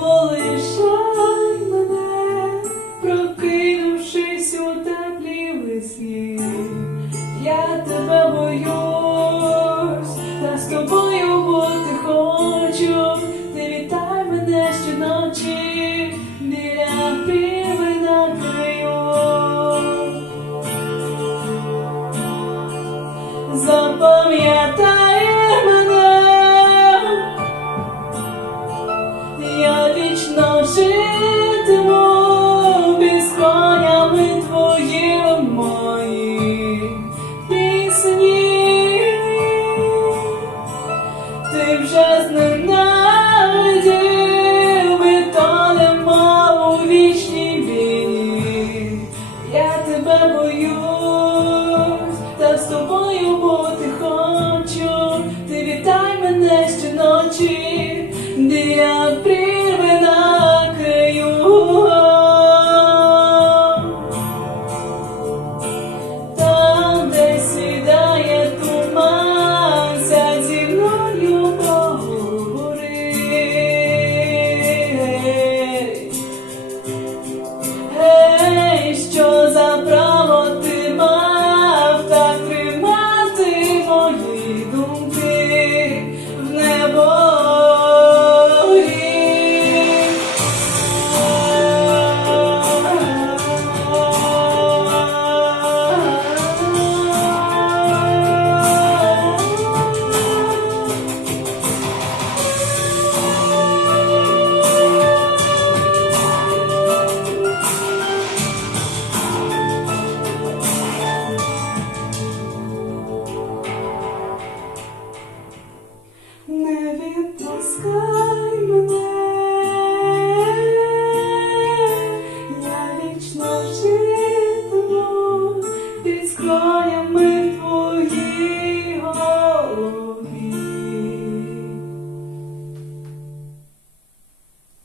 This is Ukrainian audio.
полишай мене, прокинувшись у теплій весні. Я тебе боюсь, та з тобою бути хочу. Ти вітай мене щоночі, біля піви на. Запам'ятай пісні. Ти вже зненавидів, ми тонемо у вічній війні. Я тебе боюсь, з